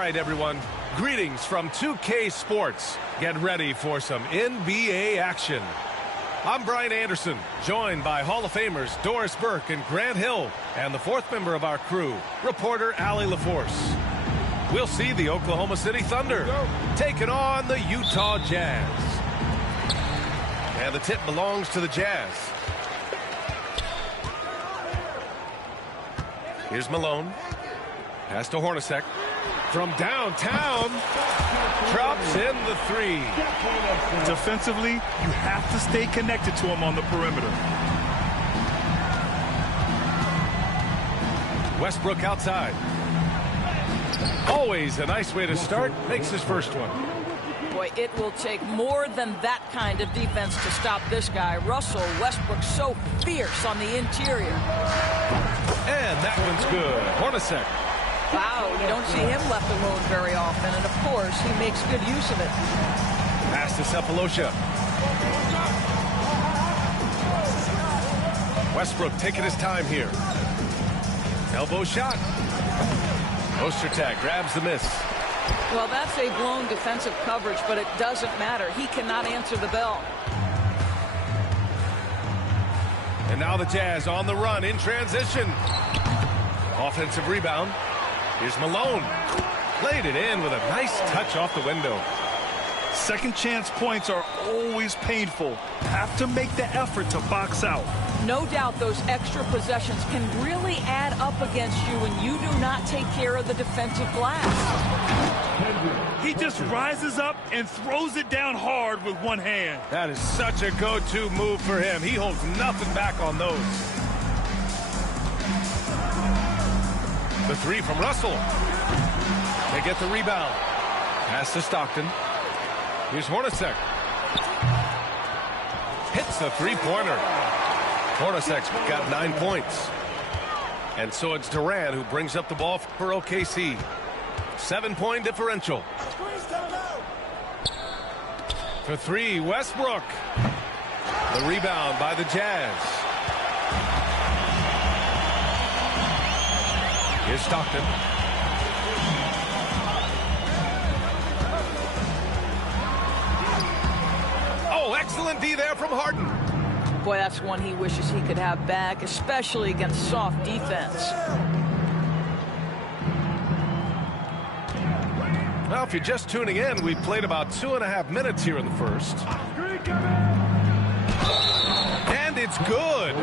right, everyone. Greetings from 2K Sports. Get ready for some NBA action. I'm Brian Anderson, joined by Hall of Famers Doris Burke and Grant Hill, and the fourth member of our crew, reporter Allie LaForce. We'll see the Oklahoma City Thunder taking on the Utah Jazz. And the tip belongs to the Jazz. Here's Malone. Pass to Hornacek. From downtown, drops in the three. Defensively, you have to stay connected to him on the perimeter. Westbrook outside. Always a nice way to start. Makes his first one. Boy, it will take more than that kind of defense to stop this guy. Russell Westbrook so fierce on the interior. And that one's good. Hornacek. Wow, you don't see him left alone very often, and of course, he makes good use of it. Pass to Sefolosha. Westbrook taking his time here. Elbow shot. Ostertag grabs the miss. Well, that's a blown defensive coverage, but it doesn't matter. He cannot answer the bell. And now the Jazz on the run in transition. Offensive rebound. Here's Malone. Played it in with a nice touch off the window. Second chance points are always painful. Have to make the effort to box out. No doubt those extra possessions can really add up against you when you do not take care of the defensive glass. He just rises up and throws it down hard with one hand. That is such a go-to move for him. He holds nothing back on those. The three from Russell. They get the rebound. Pass to Stockton. Here's Hornacek. Hits the three-pointer. Hornacek's got 9 points. And so it's Durant who brings up the ball for OKC. 7-point differential. For three, Westbrook. The rebound by the Jazz. Here's Stockton. Oh, excellent D there from Harden. Boy, that's one he wishes he could have back, especially against soft defense. Well, if you're just tuning in, we've played about 2.5 minutes here in the first. And it's good.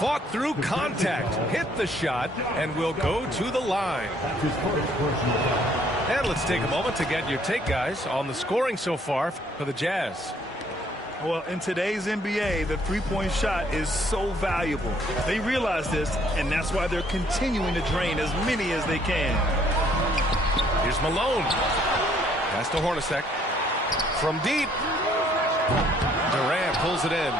Fought through contact, hit the shot, and will go to the line. And let's take a moment to get your take, guys, on the scoring so far for the Jazz. Well, in today's NBA, the three-point shot is so valuable. They realize this, and that's why they're continuing to drain as many as they can. Here's Malone. Pass to Hornacek. From deep. Durant pulls it in.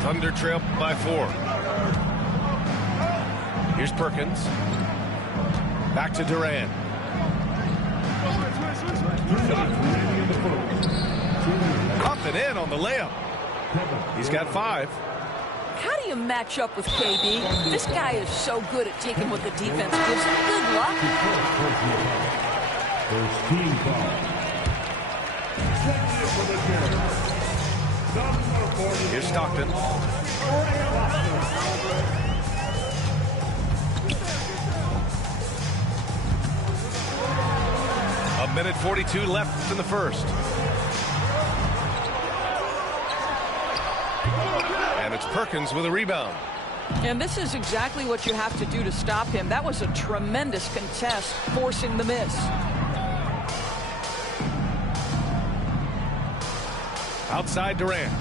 Thunder trail by 4. Here's Perkins. Back to Durant. Up and in on the layup. He's got 5. How do you match up with KD? This guy is so good at taking what the defense gives him. Good luck. First team foul. Here's Stockton. A minute 42 left in the first. And it's Perkins with a rebound. And this is exactly what you have to do to stop him. That was a tremendous contest, forcing the miss. Outside Durant.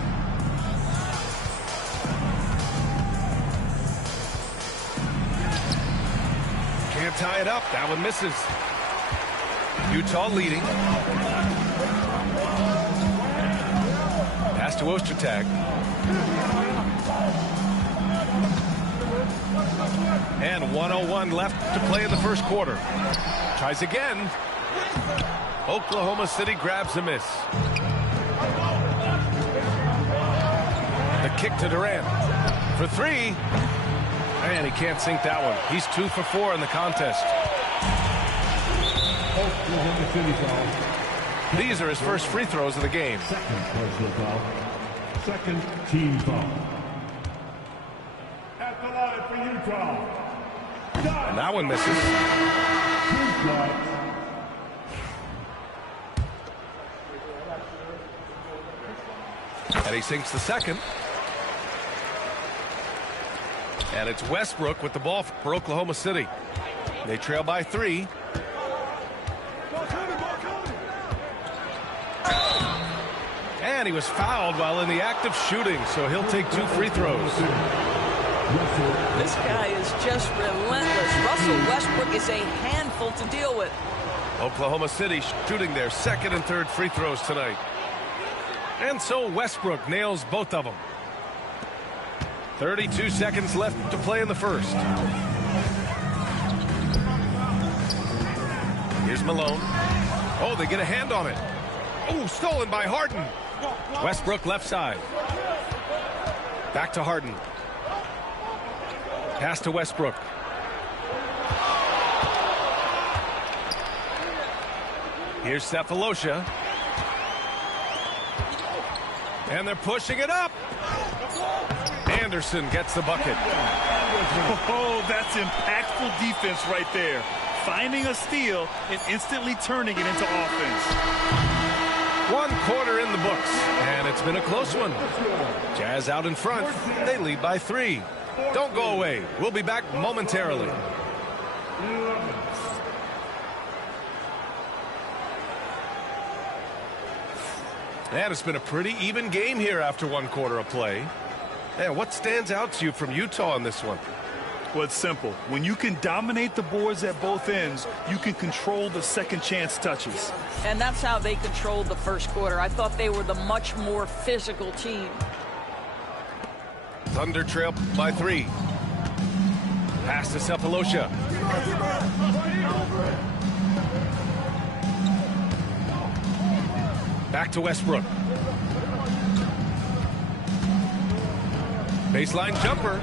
Can't tie it up. That one misses. Utah leading. Pass to Ostertag. And 1:01 left to play in the first quarter. Tries again. Oklahoma City grabs a miss. The kick to Durant for 3. And he can't sink that one. He's 2 for 4 in the contest. These are his first free throws of the game. Second personal foul. Second team foul. At the line for Utah. And that one misses. And he sinks the second. And it's Westbrook with the ball for Oklahoma City. They trail by 3. And he was fouled while in the act of shooting, so he'll take 2 free throws. This guy is just relentless. Russell Westbrook is a handful to deal with. Oklahoma City shooting their second and third free throws tonight. And so Westbrook nails both of them. 32 seconds left to play in the first. Here's Malone. Oh, they get a hand on it. Oh, stolen by Harden. Westbrook left side. Back to Harden. Pass to Westbrook. Here's Sefolosha. And they're pushing it up. Anderson gets the bucket. Oh, that's impactful defense right there. Finding a steal and instantly turning it into offense. 1 quarter in the books, and it's been a close one. Jazz out in front. They lead by 3. Don't go away. We'll be back momentarily. And it's been a pretty even game here after 1 quarter of play. And what stands out to you from Utah in this one? Well, it's simple. When you can dominate the boards at both ends, you can control the second chance touches. And that's how they controlled the first quarter. I thought they were the much more physical team. Thunder trail by 3. Pass to Sefolosha. Back to Westbrook. Baseline jumper.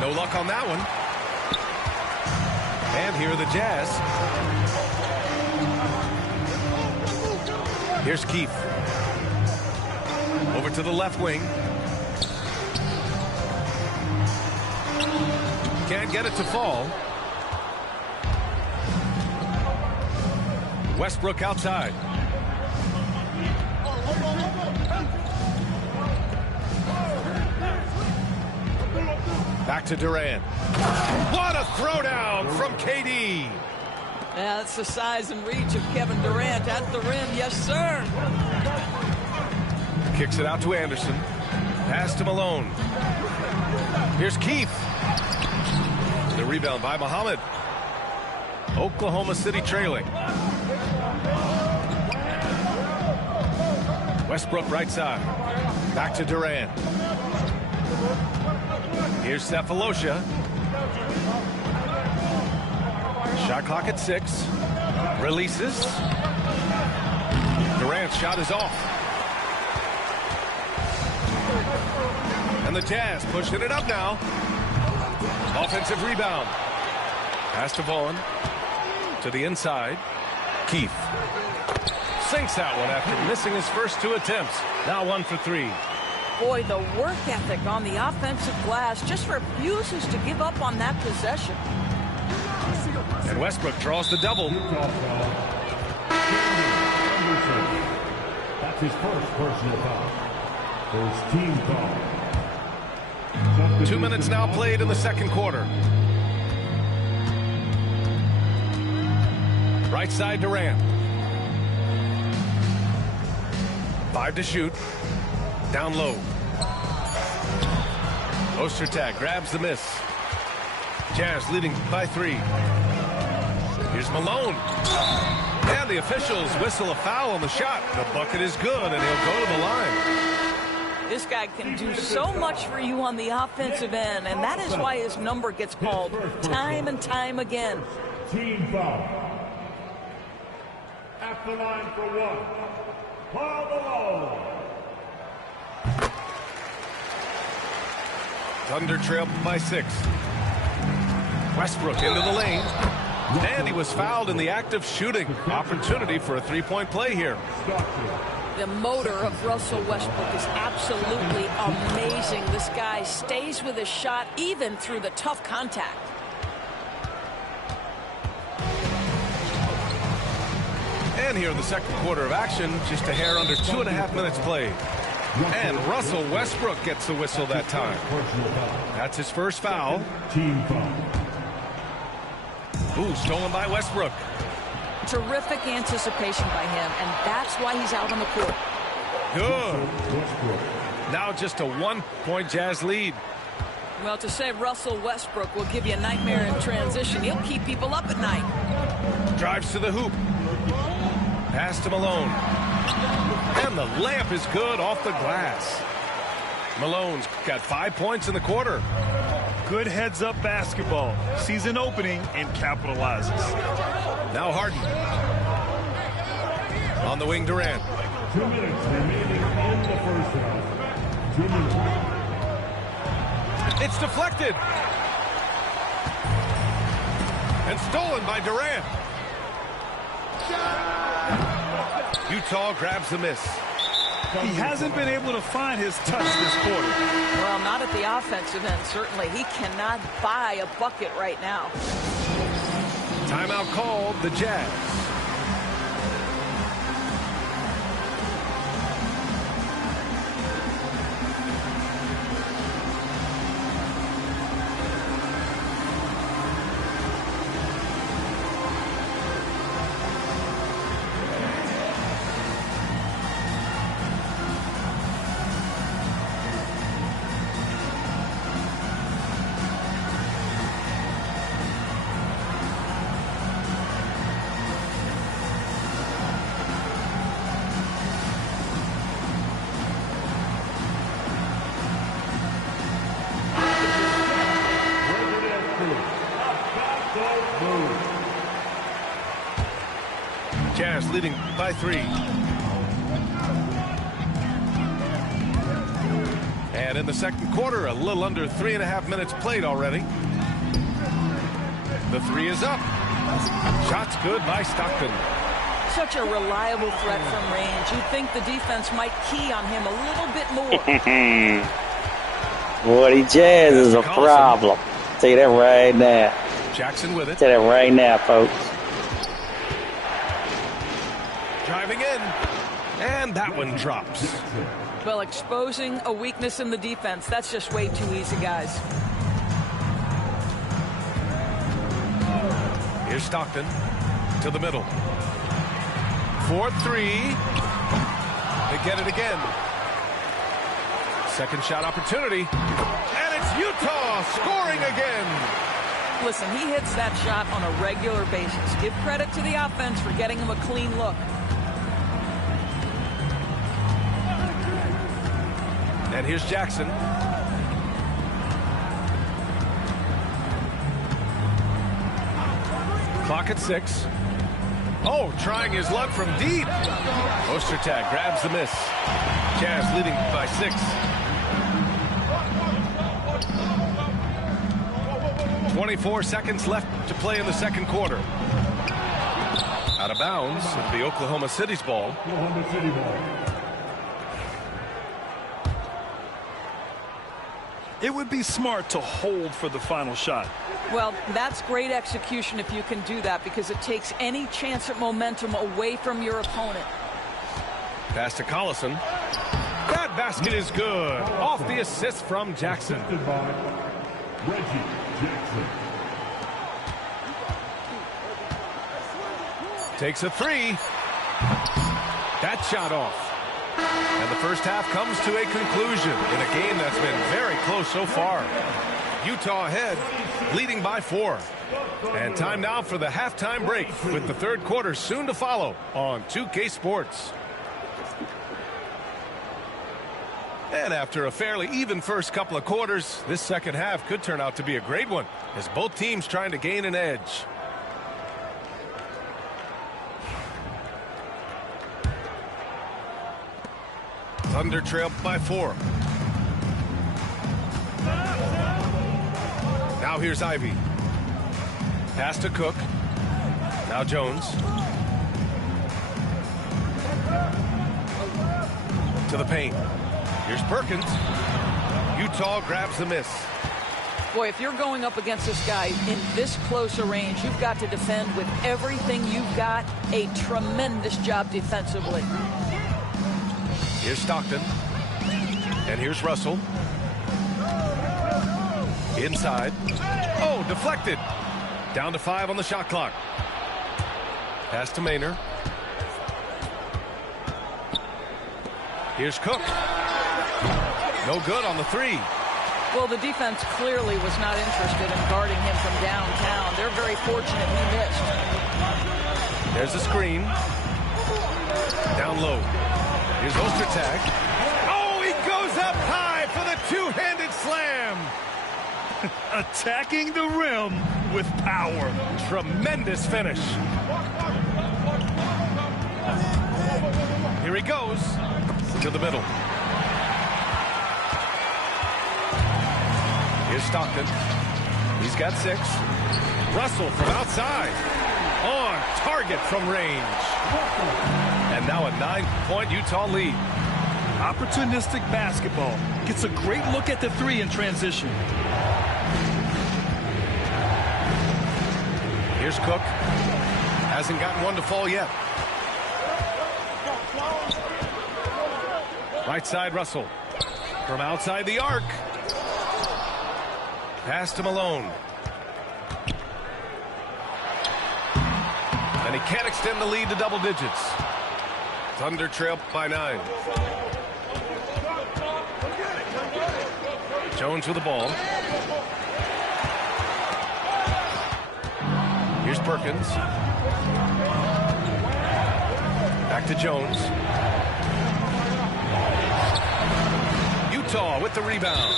No luck on that one. And here are the Jazz. Here's Keith. Over to the left wing. Can't get it to fall. Westbrook outside. Back to Durant. What a throwdown from KD. Yeah, that's the size and reach of Kevin Durant at the rim. Yes, sir. Kicks it out to Anderson. Pass to Malone. Here's Keith. The rebound by Muhammad. Oklahoma City trailing. Westbrook right side. Back to Durant. Here's Sefolosha. Shot clock at 6. Releases. Durant's shot is off. And the Jazz pushing it up now. Offensive rebound. Pass to Vaughn. To the inside. Keith. Sinks that one after missing his first 2 attempts. Now 1 for 3. Boy, the work ethic on the offensive glass just refuses to give up on that possession. And Westbrook draws the double. That's his first personal foul. First team foul. 2 minutes now played in the second quarter. Right side Durant. 5 to shoot. Down low. Ostertag grabs the miss. Jazz leading by 3. Here's Malone. And the officials whistle a foul on the shot. The bucket is good, and he'll go to the line. This guy can do so much for you on the offensive end, and that is why his number gets called time and time again. Team foul. At the line for 1. Paul Malone. Thunder trail by 6. Westbrook into the lane. And he was fouled in the act of shooting. Opportunity for a three-point play here. The motor of Russell Westbrook is absolutely amazing. This guy stays with his shot even through the tough contact. And here in the second quarter of action, just a hair under 2.5 minutes played. And Russell Westbrook gets the whistle that time. That's his first foul. Team foul. Ooh, stolen by Westbrook. Terrific anticipation by him, and that's why he's out on the court. Good. Now just a 1-point Jazz lead. Well, to say Russell Westbrook will give you a nightmare in transition, he'll keep people up at night. Drives to the hoop. Pass to Malone. And the layup is good off the glass. Malone's got 5 points in the quarter. Good heads-up basketball. Sees an opening and capitalizes. Now Harden. On the wing, Durant. 2 minutes remaining in the first half. 2 minutes. It's deflected. And stolen by Durant. Utah grabs the miss. He hasn't been able to find his touch this quarter. Well, not at the offensive end, certainly. He cannot buy a bucket right now. Timeout called, the Jazz. Jazz leading by 3. And in the second quarter, a little under 3.5 minutes played already. The 3 is up. Shot's good by Stockton. Such a reliable threat from range. You'd think the defense might key on him a little bit more. Woody Jazz is a problem. Tell you that right now. Jackson with it. Tell you that right now, folks. Driving in. And that one drops. Well, exposing a weakness in the defense, that's just way too easy, guys. Here's Stockton to the middle. 4-3. They get it again. Second shot opportunity. And it's Utah scoring again. Listen, he hits that shot on a regular basis. Give credit to the offense for getting him a clean look. And here's Jackson. Clock at 6. Oh, trying his luck from deep. Ostertag grabs the miss. Jazz leading by 6. 24 seconds left to play in the second quarter. Out of bounds, it'll be Oklahoma City's ball. Oklahoma City ball. It would be smart to hold for the final shot. Well, that's great execution if you can do that, because it takes any chance at momentum away from your opponent. Pass to Collison. That basket is good. Off the assist from Jackson. Assisted by Reggie Jackson. Takes a 3. That shot off. And the first half comes to a conclusion in a game that's been very close so far. Utah ahead, leading by 4. And time now for the halftime break, with the third quarter soon to follow on 2K Sports. And after a fairly even first couple of quarters, this second half could turn out to be a great one, as both teams trying to gain an edge. Thunder trail by 4. Now here's Ivy. Pass to Cook. Now Jones. To the paint. Here's Perkins. Utah grabs the miss. Boy, if you're going up against this guy in this close a range, you've got to defend with everything you've got. A tremendous job defensively. Here's Stockton. And here's Russell. Inside. Oh, deflected. Down to 5 on the shot clock. Pass to Maynard. Here's Cook. No good on the 3. Well, the defense clearly was not interested in guarding him from downtown. They're very fortunate he missed. There's the screen. Down low. Here's Ostertag. Oh, he goes up high for the two-handed slam. Attacking the rim with power. Tremendous finish. Here he goes to the middle. Here's Stockton. He's got 6. Russell from outside. On target from range. And now a 9-point Utah lead. Opportunistic basketball. Gets a great look at the 3 in transition. Here's Cook. Hasn't gotten one to fall yet. Right side, Russell. From outside the arc. Pass to Malone. And he can't extend the lead to double digits. Thunder trail by 9. Jones with the ball. Here's Perkins. Back to Jones. Utah with the rebound.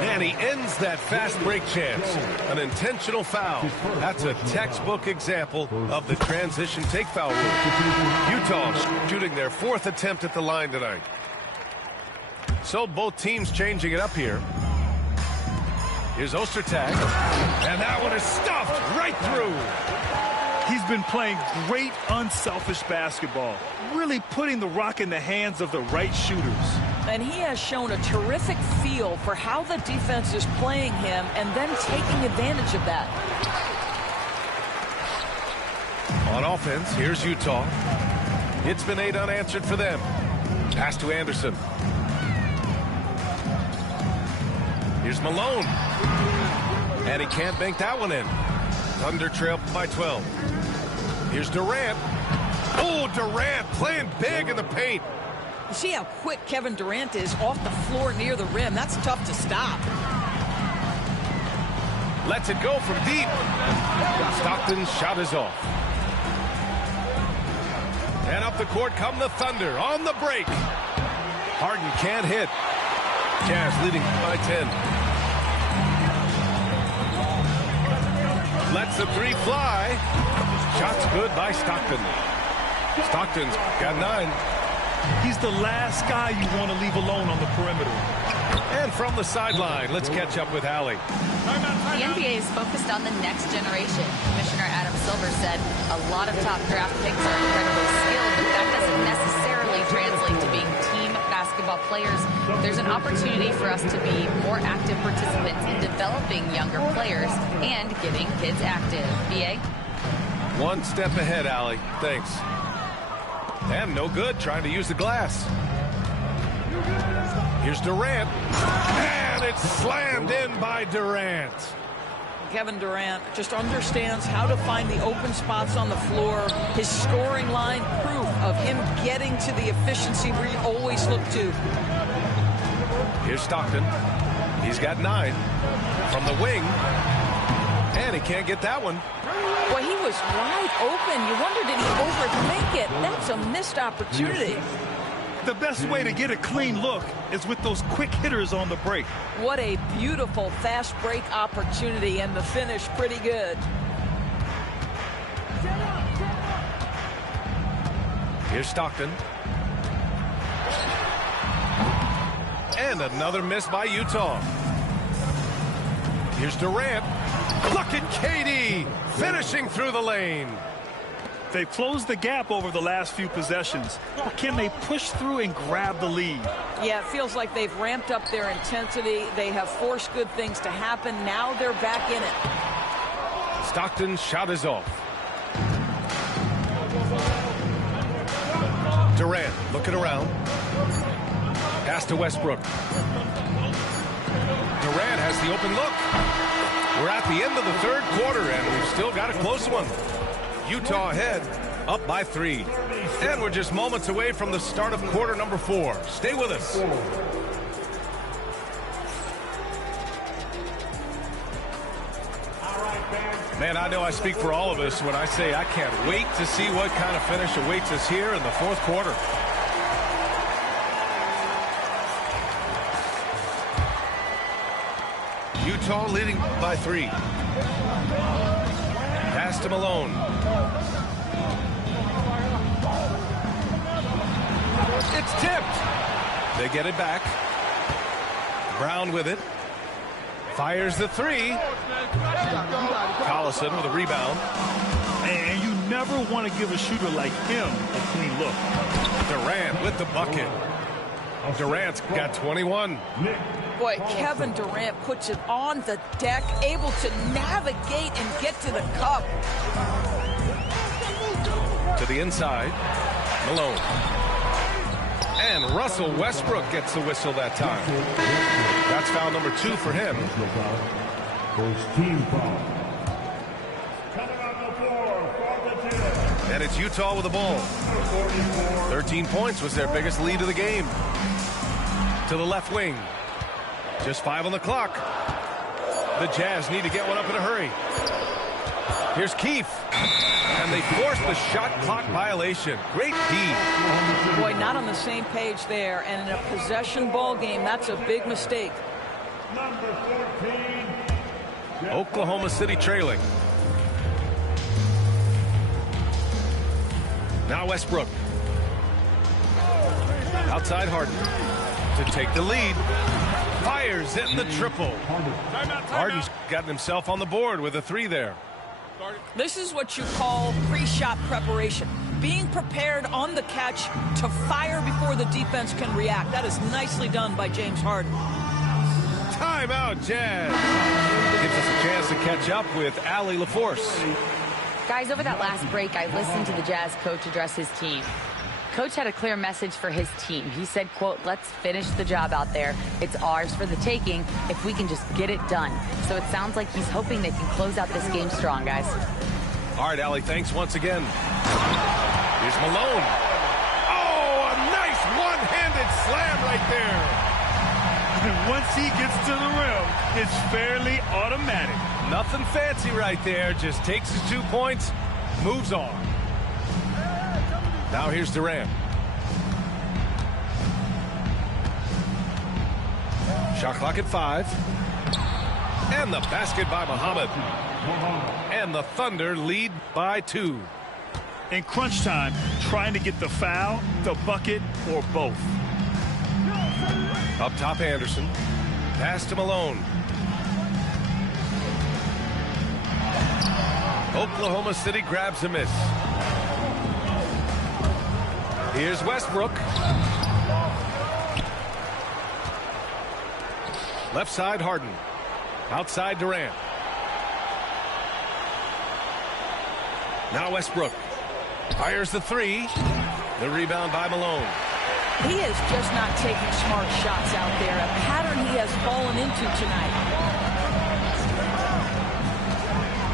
And he ends that fast break chance. An intentional foul. That's a textbook example of the transition take foul rule. Utah shooting their 4th attempt at the line tonight. So both teams changing it up here. Here's Ostertag. And that one is stuffed right through. He's been playing great unselfish basketball. Really putting the rock in the hands of the right shooters. And he has shown a terrific feel for how the defense is playing him and then taking advantage of that. On offense, here's Utah. It's been 8 unanswered for them. Pass to Anderson. Here's Malone. And he can't bank that one in. Thunder trail by 12. Here's Durant. Oh, Durant playing big in the paint. You see how quick Kevin Durant is off the floor near the rim. That's tough to stop. Lets it go from deep. Stockton's shot is off. And up the court come the Thunder on the break. Harden can't hit. Cavs leading by 10. Lets the 3 fly. Shot's good by Stockton. Stockton's got 9. He's the last guy you want to leave alone on the perimeter. And from the sideline, let's catch up with Allie. The NBA is focused on the next generation. Commissioner Adam Silver said a lot of top draft picks are incredibly skilled, but that doesn't necessarily translate to being team basketball players. There's an opportunity for us to be more active participants in developing younger players and getting kids active. BA? One step ahead, Allie. Thanks. And no good trying to use the glass. Here's Durant. And it's slammed in by Durant. Kevin Durant just understands how to find the open spots on the floor. His scoring line, proof of him getting to the efficiency we always look to. Here's Stockton. He's got 9 from the wing. And he can't get that one. Boy, he was wide open. You wonder, did he overthink it? That's a missed opportunity. The best way to get a clean look is with those quick hitters on the break. What a beautiful fast break opportunity, and the finish pretty good. Here's Stockton. And another miss by Utah. Here's Durant. Look at KD finishing through the lane. They've closed the gap over the last few possessions. But can they push through and grab the lead? Yeah, it feels like they've ramped up their intensity. They have forced good things to happen. Now they're back in it. Stockton's shot is off. Durant looking around. Pass to Westbrook. Durant has the open look. We're at the end of the third quarter, and we've still got a close one. Utah ahead, up by 3. And we're just moments away from the start of quarter number 4. Stay with us. Man, I know I speak for all of us when I say I can't wait to see what kind of finish awaits us here in the fourth quarter. Utah leading by 3. Pass to Malone. It's tipped. They get it back. Brown with it. Fires the 3. Collison with a rebound. And you never want to give a shooter like him a clean look. Durant with the bucket. Durant's got 21. Boy, Kevin Durant puts it on the deck, able to navigate and get to the cup. To the inside, Malone. And Russell Westbrook gets the whistle that time. That's foul number 2 for him. First team foul. And it's Utah with the ball. 13 points was their biggest lead of the game. To the left wing. Just 5 on the clock. The Jazz need to get one up in a hurry. Here's Keefe. And they force the shot clock violation. Great D. Boy, not on the same page there. And in a possession ball game, that's a big mistake. Number 14. Oklahoma City trailing. Now Westbrook. Outside Harden. To take the lead. Fires in the triple. Harden's gotten himself on the board with a 3 there. This is what you call pre-shot preparation. Being prepared on the catch to fire before the defense can react. That is nicely done by James Harden. Timeout, Jazz. Gives us a chance to catch up with Allie LaForce. Guys, over that last break, I listened to the Jazz coach address his team. Coach had a clear message for his team. He said, quote, let's finish the job out there. It's ours for the taking if we can just get it done. So it sounds like he's hoping they can close out this game strong, guys. All right, Allie, thanks once again. Here's Malone. Oh, a nice one-handed slam right there. And once he gets to the rim, it's fairly automatic. Nothing fancy right there. Just takes his 2 points, moves on. Now here's Durant. Shot clock at 5. And the basket by Muhammad. And the Thunder lead by 2. In crunch time, trying to get the foul, the bucket, or both. Up top, Anderson. Pass to Malone. Oklahoma City grabs a miss. Here's Westbrook. Left side, Harden. Outside, Durant. Now Westbrook. Fires the 3. The rebound by Malone. He is just not taking smart shots out there. A pattern he has fallen into tonight.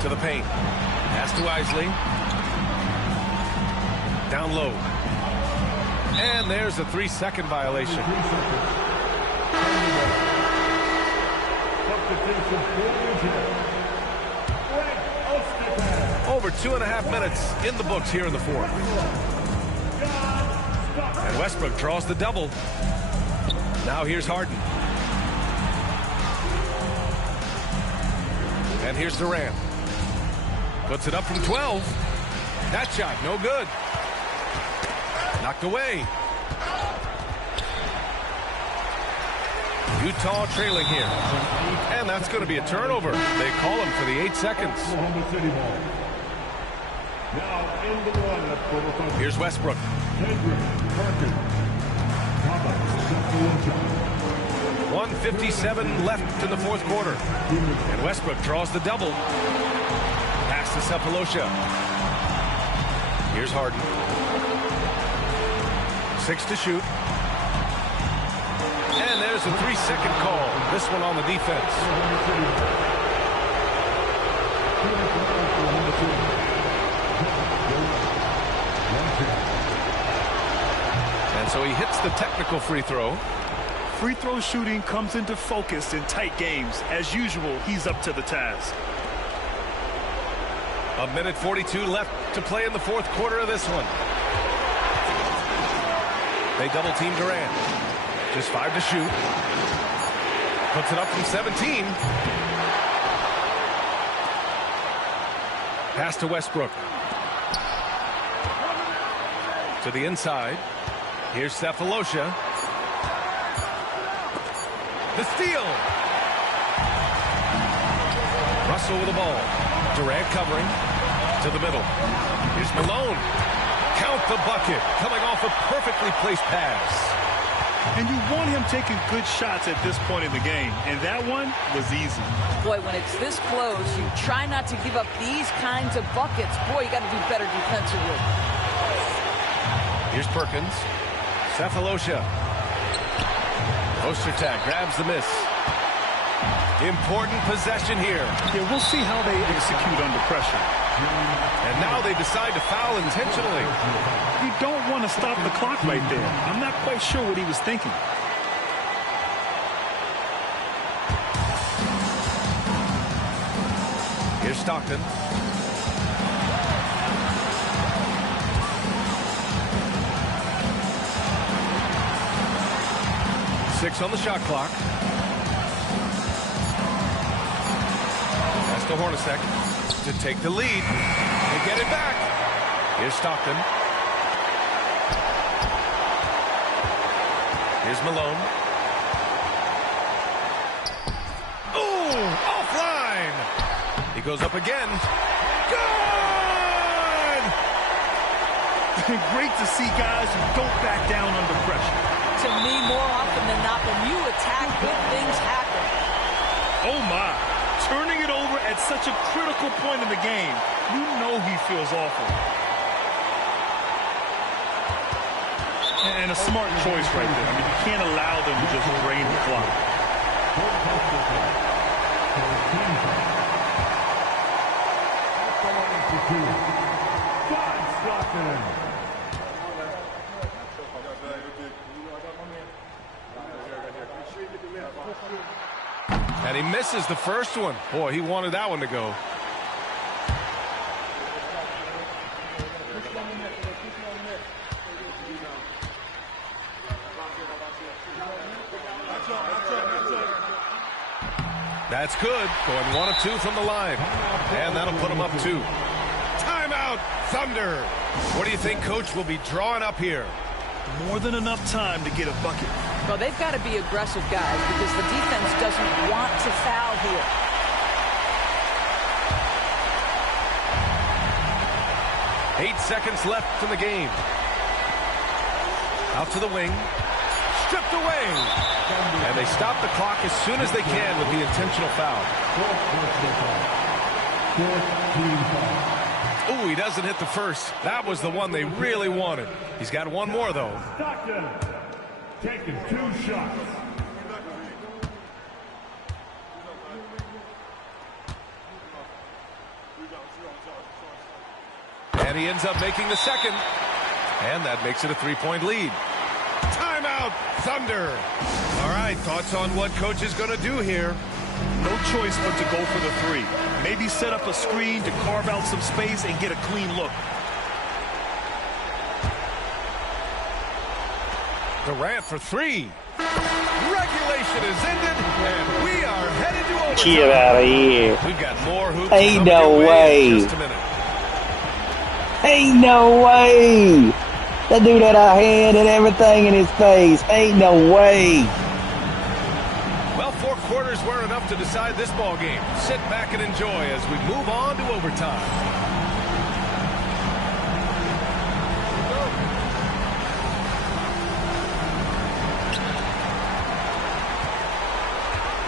To the paint. Pass to Isley. Down low. And there's a 3-second violation. Over 2.5 minutes in the books here in the fourth. And Westbrook draws the double. Now here's Harden. And here's Durant. Puts it up from 12. That shot, no good. Knocked away. Utah trailing here. And that's going to be a turnover. They call him for the 8 seconds. Now in the lineup for the Thunder. Here's Westbrook. Kendrick Perkins. Thomas Cephalosha. 1:57 left in the fourth quarter. And Westbrook draws the double. Pass to Cephalosha. Here's Harden. 6 to shoot. And there's a 3-second call. This one on the defense. And so he hits the technical free throw. Free throw shooting comes into focus in tight games. As usual, he's up to the task. 1:42 left to play in the fourth quarter of this one. They double team Durant. Just 5 to shoot. Puts it up from 17. Pass to Westbrook. To the inside. Here's Cephalosha. The steal. Russell with the ball. Durant covering. To the middle. Here's Malone. Count the bucket. Coming off a perfectly placed pass. And you want him taking good shots at this point in the game. And that one was easy. Boy, when it's this close, you try not to give up these kinds of buckets. Boy, you got to do better defensively. Here's Perkins. Cephalosha. Ostertag grabs the miss. Important possession here. Yeah, we'll see how they execute under pressure. And now they decide to foul intentionally. You don't want to stop the clock right there. I'm not quite sure what he was thinking. Here's Stockton. Six on the shot clock. That's to Hornacek to take the lead and get it back. Here's Stockton. Here's Malone. Ooh, offline. He goes up again. Good! Great to see guys who don't back down under pressure. To me, more often than not, when you attack, good things happen. Oh, my. Turning it over at such a critical point in the game. You know he feels awful. And a smart choice right there. I mean, you can't allow them to just drain the clock. And he misses the first one. Boy, he wanted that one to go. That's good. Going 1 of 2 from the line. And that'll put him up 2. Timeout, Thunder. What do you think Coach will be drawing up here? More than enough time to get a bucket. Well, they've got to be aggressive, guys, because the defense doesn't want to foul here. Eight seconds left in the game. Out to the wing. Stripped away. And they stop the clock as soon as they can with the intentional foul. Ooh, he doesn't hit the first. That was the one they really wanted. He's got one more, though. Stockton taking 2 shots. And he ends up making the second. And that makes it a 3-point lead. Timeout, Thunder. All right, thoughts on what Coach is going to do here? No choice but to go for the 3. Maybe set up a screen to carve out some space and get a clean look. Durant for 3. Regulation is ended, and we are headed to overtime. Get out of here. We've got more hoops. Ain't no way. In just a minute. Ain't no way. That dude had a hand and everything in his face. Ain't no way. Well, 4 quarters weren't enough to decide this ball game. Sit back and enjoy as we move on to overtime.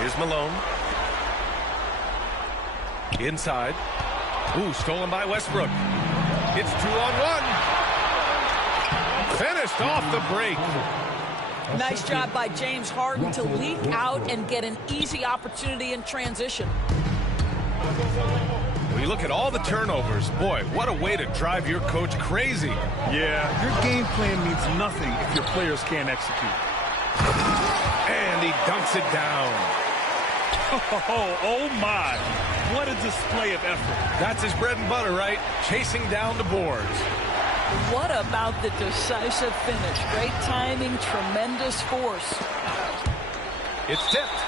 Here's Malone. Inside. Ooh, stolen by Westbrook. It's 2-on-1. Finished off the break. Nice job by James Harden to leak out and get an easy opportunity in transition. When you look at all the turnovers, boy, what a way to drive your coach crazy. Yeah, your game plan means nothing if your players can't execute. And he dunks it down. Oh my. What a display of effort. That's his bread and butter, right? Chasing down the boards. What about the decisive finish? Great timing, tremendous force. It's tipped.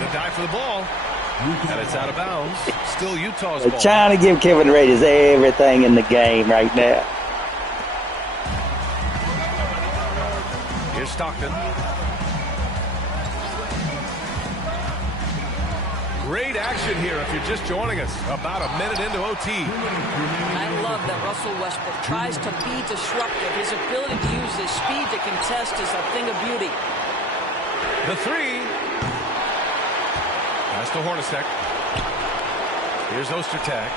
The dive for the ball. And it's out of bounds. Still Utah's They're ball. trying to give Kevin Raiders everything in the game right now. Here's Stockton. Great action here if you're just joining us. About a minute into OT. I love that Russell Westbrook tries to be disruptive. His ability to use his speed to contest is a thing of beauty. The three. Pass to Hornacek. Here's Ostertag.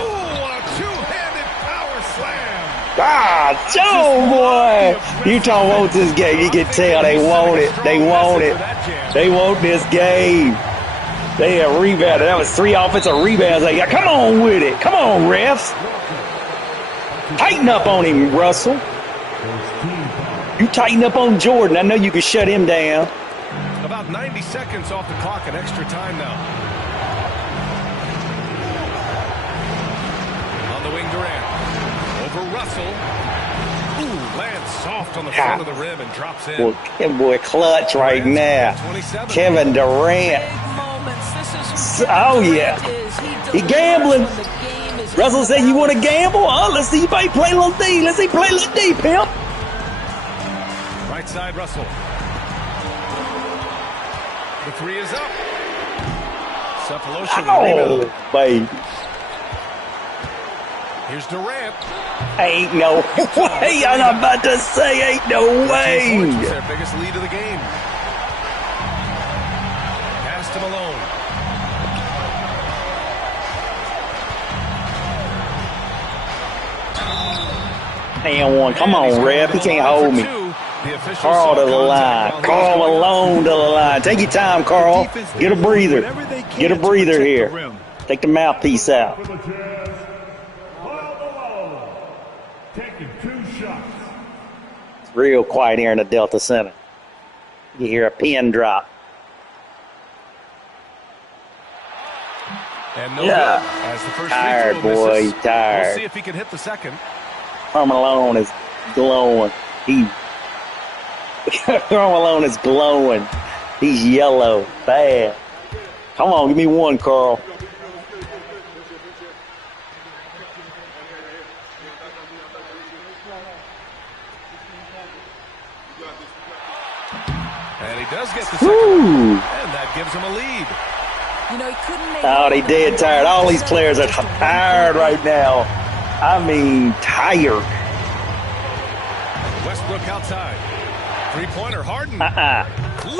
Oh, a two-handed power slam. Ah, Joe, boy. Utah wants this game. You can tell they want it. They want it. They want this game. They have rebounded. That was 3 offensive rebounds. They got. Come on with it. Come on, refs. Tighten up on him, Russell. You tighten up on Jordan. I know you can shut him down. About 90 seconds off the clock and extra time now. On the wing, Durant. Over Russell. Ooh, lands soft on the front of the rim and drops in. Boy, clutch right now. 27. Kevin Durant. Big moments. This is who Oh, Kevin yeah. Durant is. He gambling. delivers when the game is Russell said, you want to gamble? Oh, let's see if I play a little D. Let's see play a little D, pimp. Right side, Russell. The three is up. Cephalosha with the rebound. Oh, baby. Here's Durant. Ain't no way. I'm about to say, ain't no 14 points was way. their biggest lead of the game. Pass to Malone. And one. Come on, ref. He can't hold me. Carl to the line. Carl Malone to the line. Take your time, Carl. Get a breather. Get a breather here. Take the mouthpiece out. For the Jazz, Carl Malone, taking 2 shots. It's real quiet here in the Delta Center. You hear a pin drop. And no Yeah. good as the first Tired, free throw boy. misses. Tired. We'll see if he can hit the second. Carl Malone is glowing. Carl Malone is glowing. He's yellow. Bad. Come on, give me one, Carl. And he does get the second. Woo! And that gives him a lead. You know, he couldn't make Oh, they dead tired. All these players are tired right now. I mean, tired. Westbrook outside. Three-pointer, Harden.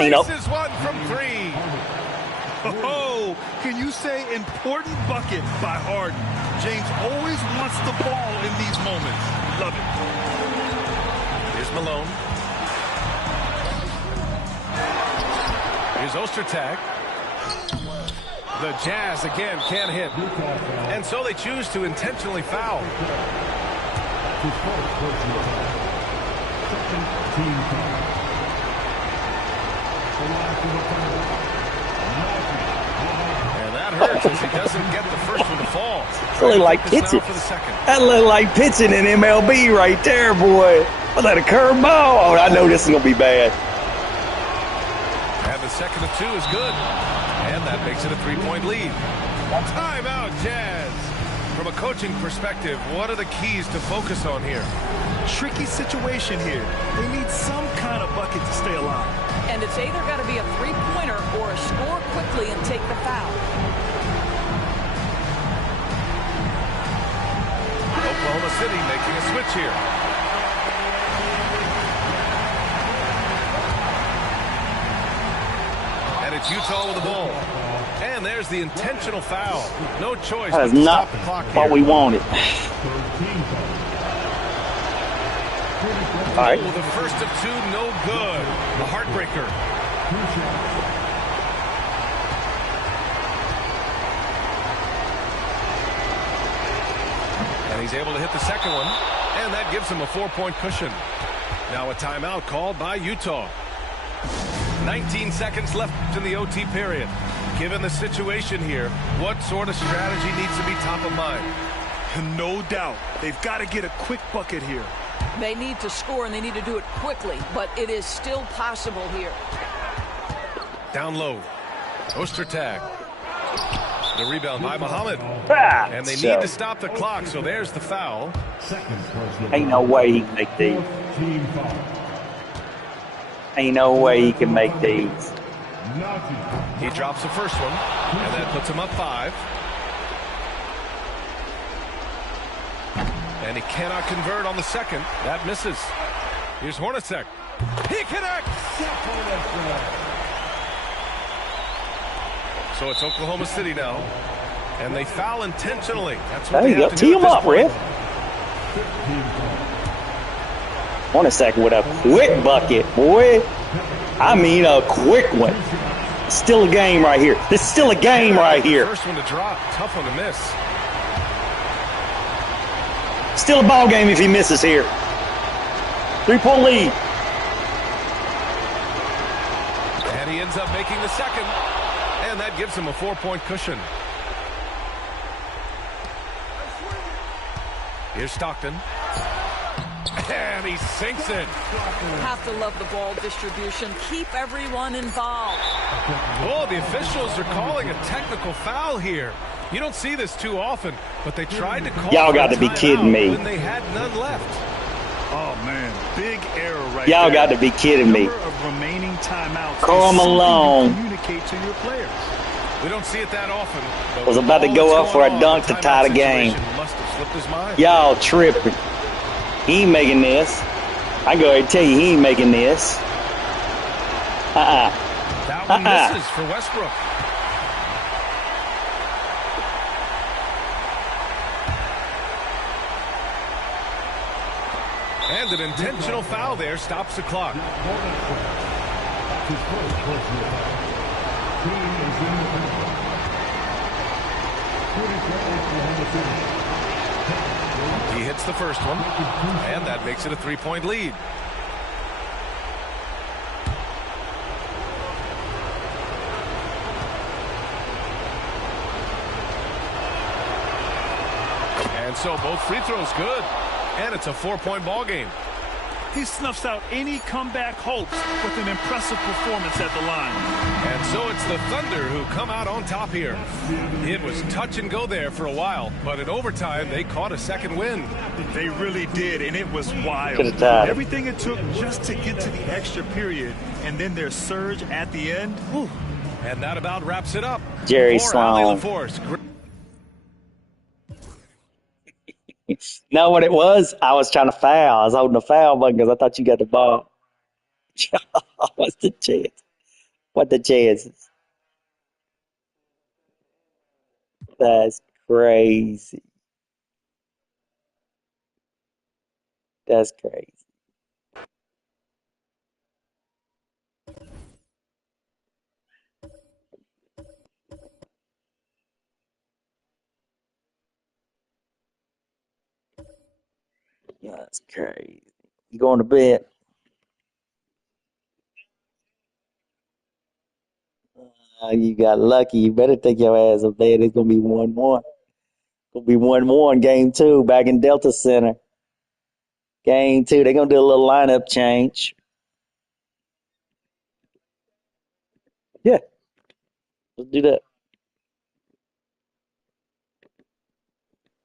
Ain't no. Laces one from 3. Oh, can you say important bucket by Harden? James always wants the ball in these moments. Love it. Here's Malone. Here's Ostertag. The Jazz again can't hit. And so they choose to intentionally foul. His first personal foul. Second team foul. The last of the foul. And that hurts as he doesn't get the first one to fall. That look like Focus now pitching. for the second. That look like pitching in MLB right there, boy. Was that a curveball? Oh, I know this is going to be bad. And the second of 2 is good. And that makes it a 3-point lead. Timeout, Jazz. From a coaching perspective, what are the keys to focus on here? Tricky situation here. They need some kind of bucket to stay alive. And it's either got to be a three-pointer or a score quickly and take the foul. Oklahoma City making a switch here. And it's Utah with the ball. And there's the intentional foul. No choice That but is to not stop the clock what here. we wanted. All right. Oh, the first of two, no good. The heartbreaker. And he's able to hit the second one. And that gives him a 4-point cushion. Now a timeout called by Utah. 19 seconds left in the OT period. Given the situation here, what sort of strategy needs to be top of mind? No doubt. They've got to get a quick bucket here. They need to score, and they need to do it quickly, but it is still possible here. Down low. Ostertag. The rebound by Muhammad. Ah, And they so, need to stop the clock, so there's the foul. ain't no way he can make these. Ain't no way he can make these. He drops the first one, and that puts him up 5. And he cannot convert on the second. That misses. Here's Hornacek. He connects! So it's Oklahoma City now. And they foul intentionally. That's what There they you have go. to do Tee at him this up, point. Riff. Hornacek with a quick bucket, boy. I mean a quick one. Still a game right here. This is still a game right here. First one to drop. Tough one to miss. Still a ball game if he misses here. 3-point lead. And he ends up making the second. And that gives him a 4-point cushion. Here's Stockton. And he sinks it. Have to love the ball distribution. Keep everyone involved. Oh, the officials are calling a technical foul here. You don't see this too often, but they tried to call Y'all for got a to be timeout kidding me. when they had none left. Oh, man. Big error right Y'all there. got to be kidding me. Number of remaining timeouts. Karl is something Malone. you communicate to your players. We don't see it that often. But Was with about to all go that's up for a going on, dunk to timeout tie the game. situation must have slipped his mind. Y'all tripping. He ain't making this. I go ahead and tell you he ain't making this. That one misses for Westbrook. And an intentional foul there stops the clock. He hits the first one, and that makes it a 3-point lead. And so both free throws good, and it's a 4-point ball game. He snuffs out any comeback hopes with an impressive performance at the line. And so it's the Thunder who come out on top here. It was touch and go there for a while, but in overtime they caught a second win. They really did, and it was wild. Could've tied it. Everything it took just to get to the extra period, and then their surge at the end. Whew. And that about wraps it up. Jerry For Allie Sloan. LaForce. Know what it was? I was trying to foul. I was holding the foul button because I thought you got the ball. What's the chance? What the chances? That's crazy. That's crazy. That's crazy. You going to bed? You got lucky. You better take your ass up there. It's gonna be 1-1. Gonna be 1-1. Game 2 back in Delta Center. Game 2. They're gonna do a little lineup change. Yeah, let's do that.